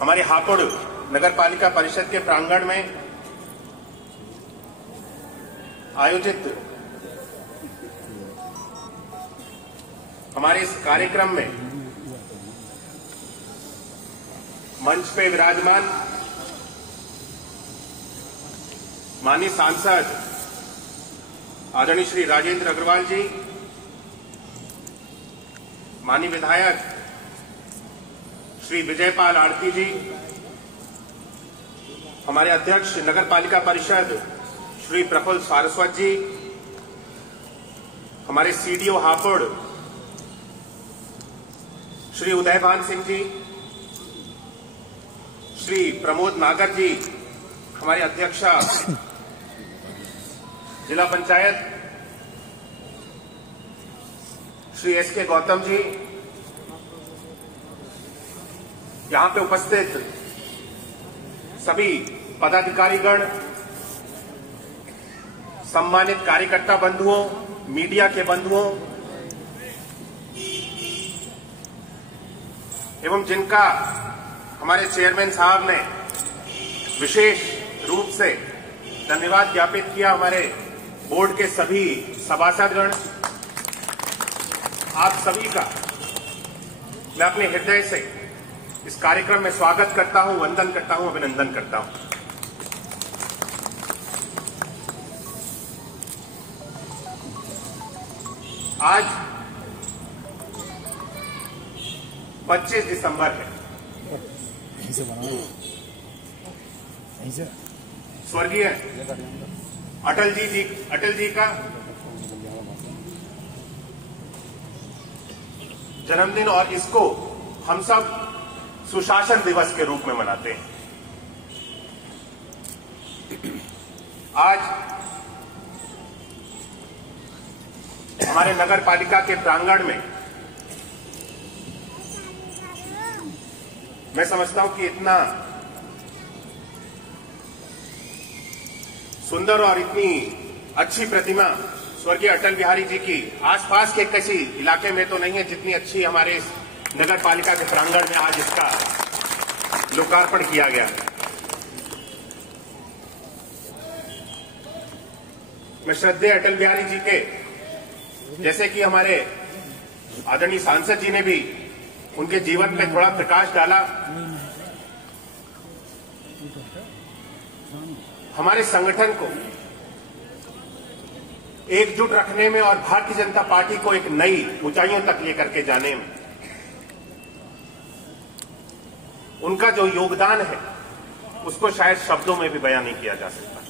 हमारे हापुड़ नगर पालिका परिषद के प्रांगण में आयोजित हमारे इस कार्यक्रम में मंच पे विराजमान माननीय सांसद आदरणीय श्री राजेंद्र अग्रवाल जी, माननीय विधायक श्री विजयपाल आरती जी, हमारे अध्यक्ष नगर पालिका परिषद श्री प्रफुल्ल सारस्वत जी, हमारे सीडीओ हापुड़ श्री उदयभान सिंह जी, श्री प्रमोद नागर जी, हमारे अध्यक्षा जिला पंचायत श्री एसके गौतम जी, यहां पे उपस्थित सभी पदाधिकारीगण, सम्मानित कार्यकर्ता बंधुओं, मीडिया के बंधुओं एवं जिनका हमारे चेयरमैन साहब ने विशेष रूप से धन्यवाद ज्ञापित किया, हमारे बोर्ड के सभी सभासदगण, आप सभी का मैं अपने हृदय से इस कार्यक्रम में स्वागत करता हूं, वंदन करता हूं, अभिनंदन करता हूं। आज 25 दिसंबर है। स्वर्गीय अटल जी का जन्मदिन और इसको हम सब सुशासन दिवस के रूप में मनाते हैं। आज हमारे नगर पालिका के प्रांगण में मैं समझता हूं कि इतना सुंदर और इतनी अच्छी प्रतिमा स्वर्गीय अटल बिहारी जी की आसपास के किसी इलाके में तो नहीं है जितनी अच्छी हमारे इस नगर पालिका के प्रांगण में आज इसका लोकार्पण किया गया। मैं श्रद्धेय अटल बिहारी जी के, जैसे कि हमारे आदरणीय सांसद जी ने भी उनके जीवन पे थोड़ा प्रकाश डाला, हमारे संगठन को एकजुट रखने में और भारतीय जनता पार्टी को एक नई ऊंचाइयों तक लेकर के जाने में उनका जो योगदान है उसको शायद शब्दों में भी बयान नहीं किया जा सकता।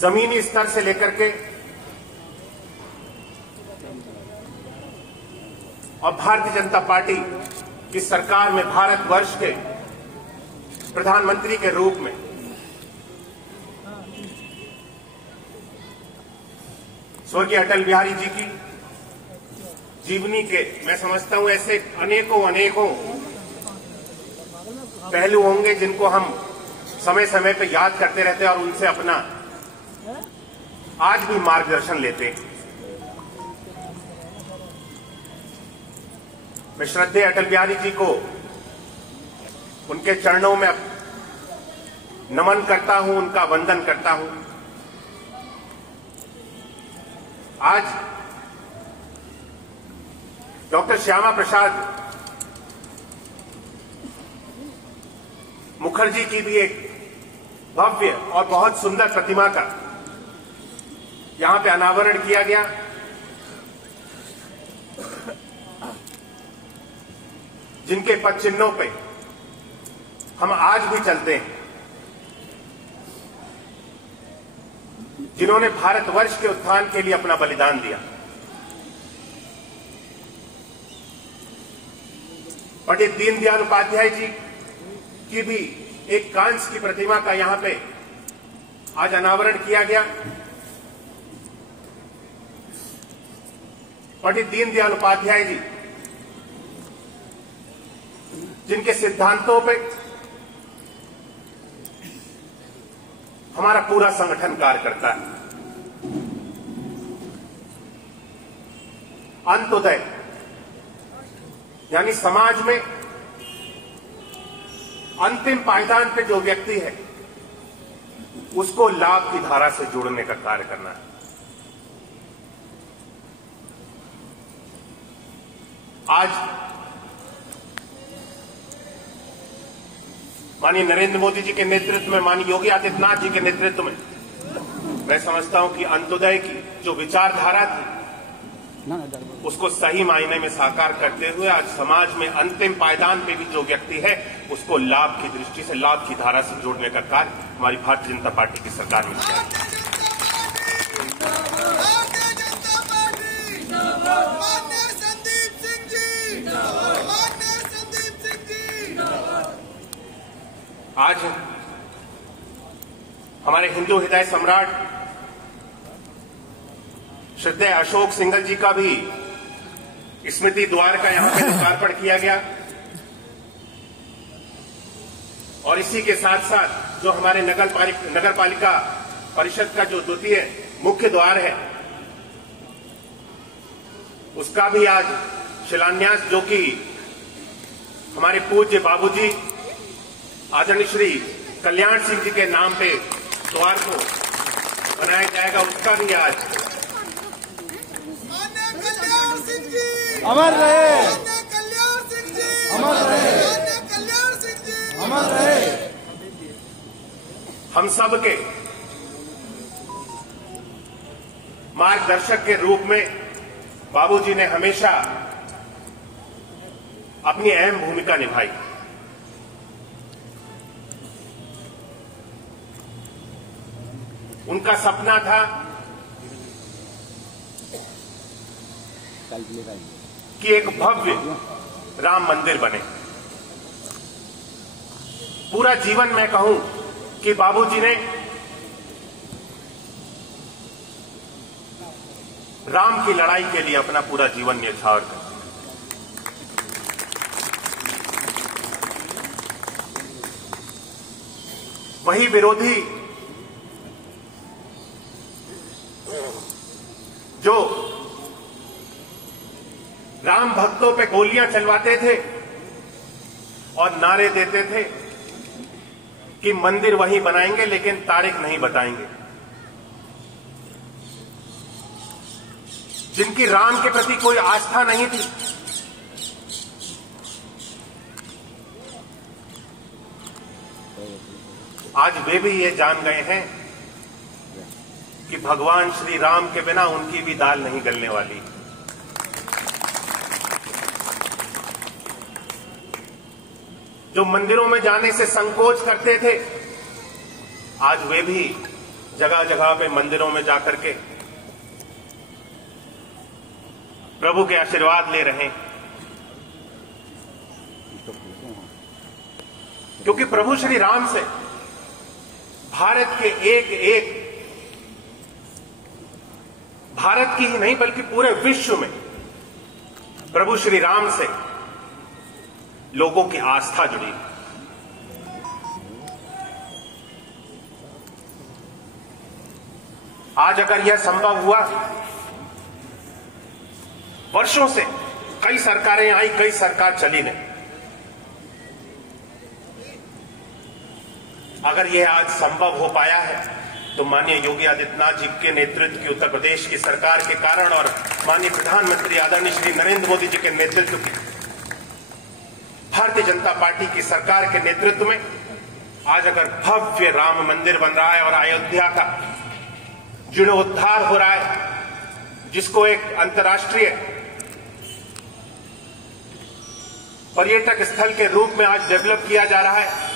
जमीनी स्तर से लेकर के और भारतीय जनता पार्टी की सरकार में भारतवर्ष के प्रधानमंत्री के रूप में स्वर्गीय अटल बिहारी जी की जीवनी के मैं समझता हूं ऐसे अनेकों पहलू होंगे जिनको हम समय समय पर याद करते रहते हैं और उनसे अपना आज भी मार्गदर्शन लेते हैं। मैं श्रद्धेय अटल बिहारी जी को उनके चरणों में नमन करता हूं, उनका वंदन करता हूं। आज डॉक्टर श्यामा प्रसाद मुखर्जी की भी एक भव्य और बहुत सुंदर प्रतिमा का यहां पे अनावरण किया गया। जिनके पद चिन्हों पे हम आज भी चलते हैं, जिन्होंने भारतवर्ष के उत्थान के लिए अपना बलिदान दिया। पंडित दीनदयाल उपाध्याय जी की भी एक कांस्य की प्रतिमा का यहां पे आज अनावरण किया गया। पंडित दीनदयाल उपाध्याय जी जिनके सिद्धांतों पे हमारा पूरा संगठन कार्य करता है। अंत्योदय यानी समाज में अंतिम पायदान पे जो व्यक्ति है उसको लाभ की धारा से जोड़ने का कार्य करना है। आज माननीय नरेंद्र मोदी जी के नेतृत्व में, माननीय योगी आदित्यनाथ जी के नेतृत्व में, मैं समझता हूं कि अंत्योदय की जो विचारधारा थी उसको सही मायने में साकार करते हुए आज समाज में अंतिम पायदान पे भी जो व्यक्ति है उसको लाभ की दृष्टि से, लाभ की धारा से जोड़ने का कार्य हमारी भारतीय जनता पार्टी की सरकार ने किया है। आज हमारे हिंदू हृदय सम्राट श्रद्धेय अशोक सिंघल जी का भी स्मृति द्वार का यहां पे लोकार्पण किया गया और इसी के साथ साथ जो हमारे नगर पालिका परिषद का जो द्वितीय मुख्य द्वार है उसका भी आज शिलान्यास, जो कि हमारे पूज्य बाबूजी आदरणीय श्री कल्याण सिंह जी के नाम पे द्वार को बनाया जाएगा, उसका भी आज अमर रहे, कल्याण सिंह जी अमर रहे, कल्याण सिंह जी अमर रहे। हम सब के मार्गदर्शक के रूप में बाबूजी ने हमेशा अपनी अहम भूमिका निभाई। उनका सपना था कि एक भव्य राम मंदिर बने। पूरा जीवन मैं कहूं कि बाबूजी ने राम की लड़ाई के लिए अपना पूरा जीवन न्यौछावर कर दिया। वही विरोधी जो राम भक्तों पे गोलियां चलवाते थे और नारे देते थे कि मंदिर वहीं बनाएंगे लेकिन तारीख नहीं बताएंगे, जिनकी राम के प्रति कोई आस्था नहीं थी, आज वे भी ये जान गए हैं कि भगवान श्री राम के बिना उनकी भी दाल नहीं गलने वाली। जो मंदिरों में जाने से संकोच करते थे, आज वे भी जगह जगह पे मंदिरों में जाकर के प्रभु के आशीर्वाद ले रहे हैं, क्योंकि प्रभु श्री राम से भारत के एक भारत की ही नहीं बल्कि पूरे विश्व में प्रभु श्री राम से लोगों की आस्था जुड़ी। आज अगर यह संभव हुआ, वर्षों से कई सरकारें आई, कई सरकार चली नहीं, अगर यह आज संभव हो पाया है तो माननीय योगी आदित्यनाथ जी के नेतृत्व की उत्तर प्रदेश की सरकार के कारण और माननीय प्रधानमंत्री आदरणीय श्री नरेंद्र मोदी जी के नेतृत्व की भारतीय जनता पार्टी की सरकार के नेतृत्व में आज अगर भव्य राम मंदिर बन रहा है और अयोध्या का जीर्णोद्धार हो रहा है, जिसको एक अंतर्राष्ट्रीय पर्यटक स्थल के रूप में आज डेवलप किया जा रहा है,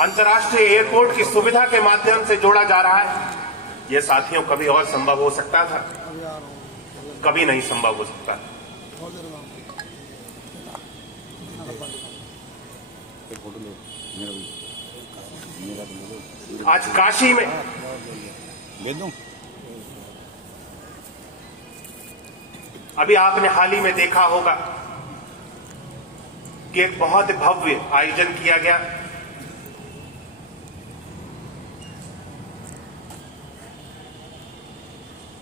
अंतर्राष्ट्रीय एयरपोर्ट की सुविधा के माध्यम से जोड़ा जा रहा है, यह साथियों कभी और संभव हो सकता था? कभी नहीं संभव हो सकता। आज काशी में अभी आपने हाल ही में देखा होगा कि एक बहुत भव्य आयोजन किया गया।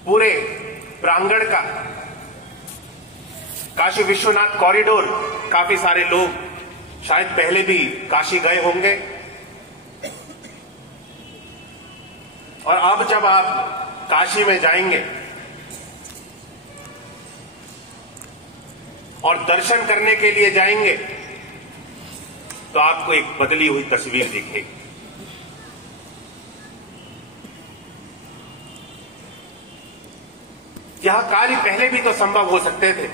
पूरे प्रांगण का काशी विश्वनाथ कॉरिडोर, काफी सारे लोग शायद पहले भी काशी गए होंगे, और अब जब आप काशी में जाएंगे और दर्शन करने के लिए जाएंगे तो आपको एक बदली हुई तस्वीर दिखेगी। यह कार्य पहले भी तो संभव हो सकते थे,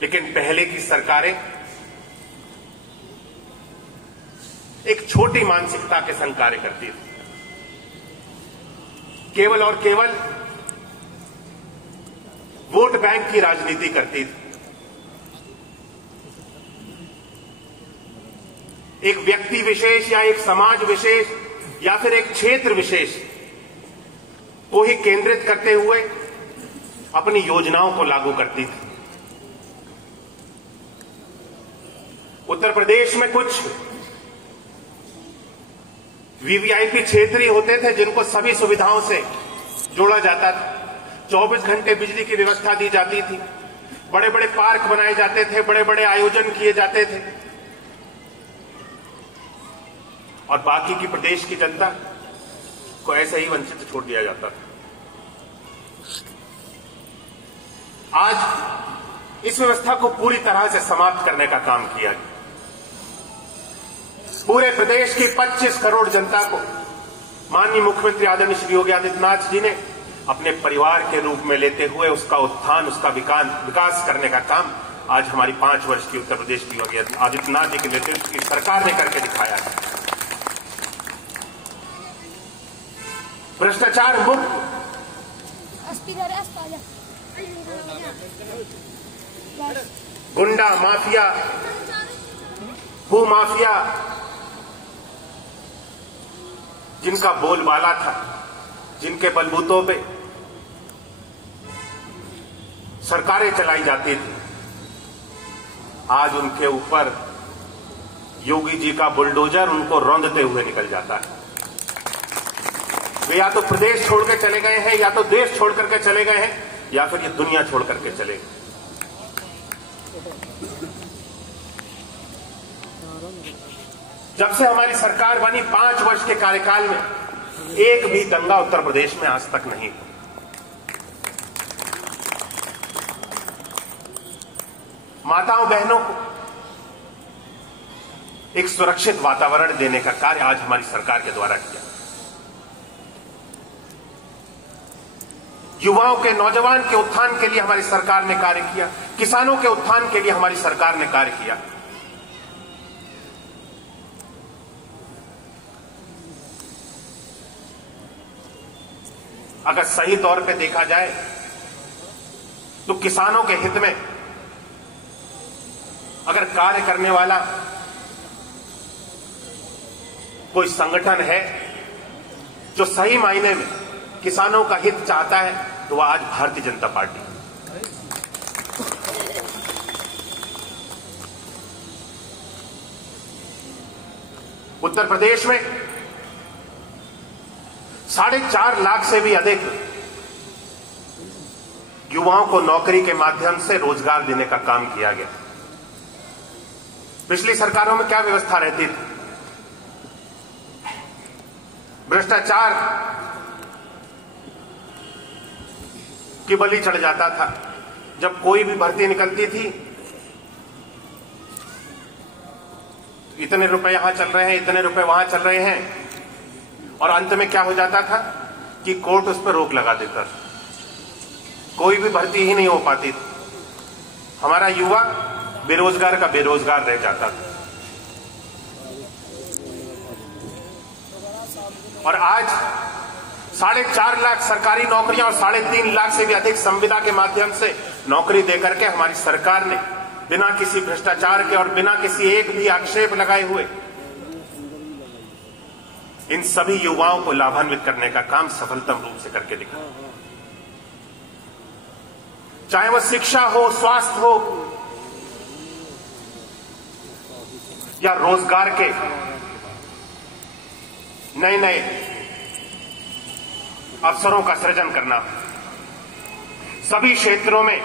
लेकिन पहले की सरकारें एक छोटी मानसिकता के संग कार्य करती थी। केवल और केवल वोट बैंक की राजनीति करती थी। एक व्यक्ति विशेष या एक समाज विशेष या फिर एक क्षेत्र विशेष को ही केंद्रित करते हुए अपनी योजनाओं को लागू करती थी। उत्तर प्रदेश में कुछ वीवीआईपी क्षेत्र ही होते थे जिनको सभी सुविधाओं से जोड़ा जाता था। 24 घंटे बिजली की व्यवस्था दी जाती थी, बड़े बड़े पार्क बनाए जाते थे, बड़े बड़े आयोजन किए जाते थे, और बाकी की प्रदेश की जनता को ऐसे ही वंचित छोड़ दिया जाता था। आज इस व्यवस्था को पूरी तरह से समाप्त करने का काम किया गया। पूरे प्रदेश की 25 करोड़ जनता को माननीय मुख्यमंत्री आदरणीय श्री योगी आदित्यनाथ जी ने अपने परिवार के रूप में लेते हुए उसका उत्थान, उसका विकास करने का काम आज हमारी 5 वर्ष की उत्तर प्रदेश की योगी आदित्यनाथ जी के नेतृत्व की सरकार ने करके दिखाया है। भ्रष्टाचार मुक्त, गुंडा माफिया, भू माफिया जिनका बोलबाला था, जिनके बलबूतों पे सरकारें चलाई जाती थी, आज उनके ऊपर योगी जी का बुलडोजर उनको रौंदते हुए निकल जाता है। वे या तो प्रदेश छोड़ के चले गए हैं, या तो देश छोड़ करके चले गए हैं, या फिर ये दुनिया छोड़ करके चले गए। जब से हमारी सरकार बनी 5 वर्ष के कार्यकाल में एक भी दंगा उत्तर प्रदेश में आज तक नहीं। माताओं बहनों को एक सुरक्षित वातावरण देने का कार्य आज हमारी सरकार के द्वारा किया। युवाओं के, नौजवान के उत्थान के लिए हमारी सरकार ने कार्य किया। किसानों के उत्थान के लिए हमारी सरकार ने कार्य किया। अगर सही तौर पे देखा जाए तो किसानों के हित में अगर कार्य करने वाला कोई संगठन है जो सही मायने में किसानों का हित चाहता है तो वह आज भारतीय जनता पार्टी है। उत्तर प्रदेश में 4.5 लाख से भी अधिक युवाओं को नौकरी के माध्यम से रोजगार देने का काम किया गया। पिछली सरकारों में क्या व्यवस्था रहती थी? भ्रष्टाचार की बलि चढ़ जाता था। जब कोई भी भर्ती निकलती थी, इतने रुपए यहां चल रहे हैं, इतने रुपए वहां चल रहे हैं, और अंत में क्या हो जाता था कि कोर्ट उस पर रोक लगा देता था। कोई भी भर्ती ही नहीं हो पाती थी। हमारा युवा बेरोजगार का बेरोजगार रह जाता था। और आज 4.5 लाख सरकारी नौकरियां और 3.5 लाख से भी अधिक संविदा के माध्यम से नौकरी देकर के हमारी सरकार ने बिना किसी भ्रष्टाचार के और बिना किसी एक भी आक्षेप लगाए हुए इन सभी युवाओं को लाभान्वित करने का काम सफलतम रूप से करके दिखा। चाहे वह शिक्षा हो, स्वास्थ्य हो, या रोजगार के नए नए अवसरों का सृजन करना। सभी क्षेत्रों में